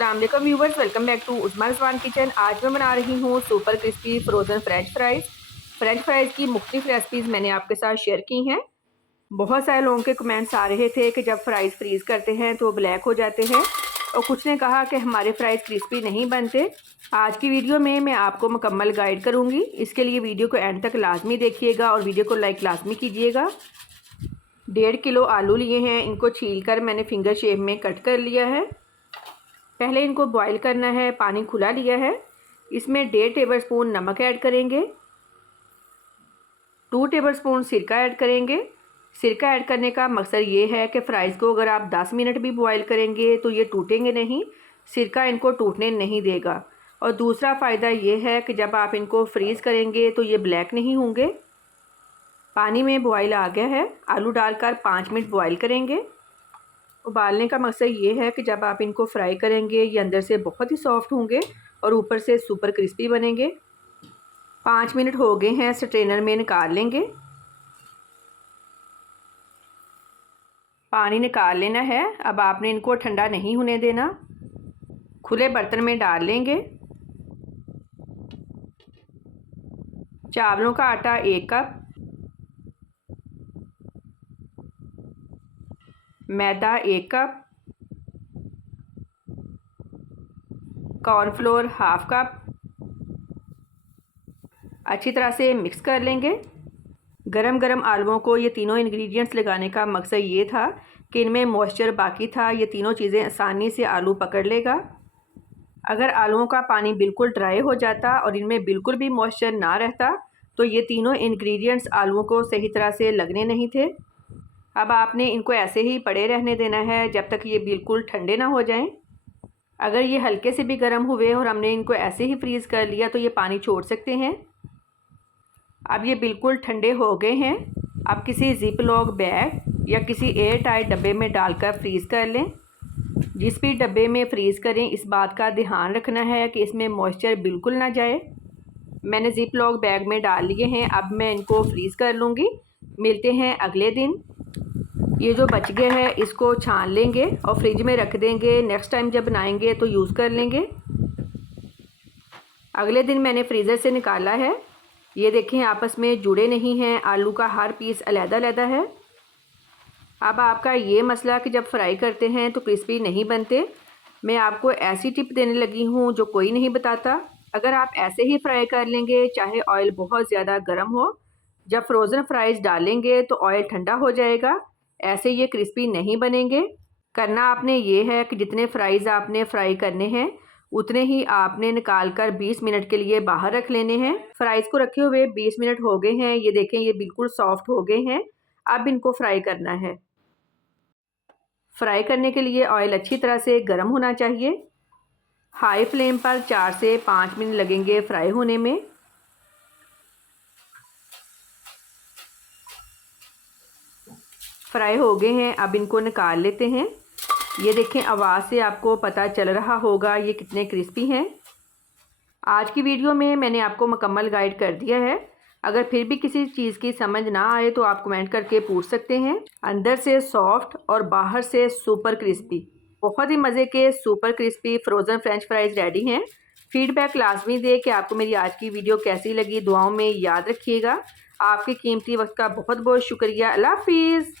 अस्सलाम वालेकुम viewers, welcome back to Usma Rizwan kitchen. आज मैं बना रही हूँ super crispy frozen french fries. French fries की मुख्तलिफ रेसिपीज़ मैंने आपके साथ शेयर की हैं। बहुत सारे लोगों के कमेंट्स आ रहे थे कि जब फ्राइज़ फ्रीज़ करते हैं तो ब्लैक हो जाते हैं, और कुछ ने कहा कि हमारे फ्राइज़ क्रिस्पी नहीं बनते। आज की वीडियो में मैं आपको मुकम्मल गाइड करूँगी, इसके लिए वीडियो को एंड तक लाजमी देखिएगा और वीडियो को लाइक लाजमी कीजिएगा। 1.5 किलो आलू लिए हैं, इनको छील कर मैंने फिंगर शेप में कट कर लिया है। पहले इनको बॉईल करना है, पानी खुला लिया है। इसमें 1.5 टेबलस्पून नमक ऐड करेंगे, 2 टेबलस्पून सिरका ऐड करेंगे। सिरका ऐड करने का मकसद ये है कि फ़्राइज़ को अगर आप 10 मिनट भी बॉईल करेंगे तो ये टूटेंगे नहीं, सिरका इनको टूटने नहीं देगा। और दूसरा फ़ायदा ये है कि जब आप इनको फ्रीज़ करेंगे तो ये ब्लैक नहीं होंगे। पानी में बॉईल आ गया है, आलू डालकर 5 मिनट बॉईल करेंगे। उबालने का मकसद ये है कि जब आप इनको फ्राई करेंगे ये अंदर से बहुत ही सॉफ्ट होंगे और ऊपर से सुपर क्रिस्पी बनेंगे। 5 मिनट हो गए हैं, स्ट्रेनर में निकाल लेंगे। पानी निकाल लेना है। अब आपने इनको ठंडा नहीं होने देना, खुले बर्तन में डाल लेंगे। चावलों का आटा 1 कप, मैदा 1 कप, कॉर्नफ्लोर हाफ कप। अच्छी तरह से मिक्स कर लेंगे। गरम गरम आलुओं को ये तीनों इंग्रेडिएंट्स लगाने का मकसद ये था कि इनमें मॉइस्चर बाकी था, ये तीनों चीज़ें आसानी से आलू पकड़ लेगा। अगर आलूओं का पानी बिल्कुल ड्राई हो जाता और इनमें बिल्कुल भी मॉइस्चर ना रहता तो ये तीनों इंग्रेडिएंट्स आलूओं को सही तरह से लगने नहीं थे। अब आपने इनको ऐसे ही पड़े रहने देना है जब तक ये बिल्कुल ठंडे ना हो जाएं। अगर ये हल्के से भी गर्म हुए और हमने इनको ऐसे ही फ्रीज़ कर लिया तो ये पानी छोड़ सकते हैं। अब ये बिल्कुल ठंडे हो गए हैं। अब किसी जिप लॉक बैग या किसी एयर टाइट डब्बे में डालकर फ्रीज़ कर लें। जिस भी डब्बे में फ्रीज़ करें इस बात का ध्यान रखना है कि इसमें मॉइस्चर बिल्कुल ना जाए। मैंने जिप लॉक बैग में डाल लिए हैं, अब मैं इनको फ्रीज़ कर लूँगी। मिलते हैं अगले दिन। ये जो बच गया है इसको छान लेंगे और फ्रिज में रख देंगे, नेक्स्ट टाइम जब बनाएंगे तो यूज़ कर लेंगे। अगले दिन मैंने फ्रीज़र से निकाला है। ये देखें आपस में जुड़े नहीं हैं, आलू का हर पीस अलग-अलग है। अब आपका ये मसला कि जब फ्राई करते हैं तो क्रिस्पी नहीं बनते, मैं आपको ऐसी टिप देने लगी हूँ जो कोई नहीं बताता। अगर आप ऐसे ही फ्राई कर लेंगे, चाहे ऑयल बहुत ज़्यादा गर्म हो, जब फ्रोज़न फ्राइज़ डालेंगे तो ऑयल ठंडा हो जाएगा, ऐसे ये क्रिस्पी नहीं बनेंगे। करना आपने ये है कि जितने फ्राइज़ आपने फ्राई करने हैं उतने ही आपने निकाल कर 20 मिनट के लिए बाहर रख लेने हैं। फ्राइज़ को रखे हुए 20 मिनट हो गए हैं, ये देखें ये बिल्कुल सॉफ्ट हो गए हैं। अब इनको फ्राई करना है। फ्राई करने के लिए ऑयल अच्छी तरह से गर्म होना चाहिए। हाई फ्लेम पर 4 से 5 मिनट लगेंगे फ्राई होने में। फ्राई हो गए हैं, अब इनको निकाल लेते हैं। ये देखें आवाज़ से आपको पता चल रहा होगा ये कितने क्रिस्पी हैं। आज की वीडियो में मैंने आपको मुकम्मल गाइड कर दिया है। अगर फिर भी किसी चीज़ की समझ ना आए तो आप कमेंट करके पूछ सकते हैं। अंदर से सॉफ्ट और बाहर से सुपर क्रिस्पी, बहुत ही मज़े के super crispy frozen french fries ready हैं। फीडबैक लाजमी दे कि आपको मेरी आज की वीडियो कैसी लगी। दुआओं में याद रखिएगा। आपके कीमती वक्त का बहुत बहुत शुक्रिया। अल्लाह हाफिज़।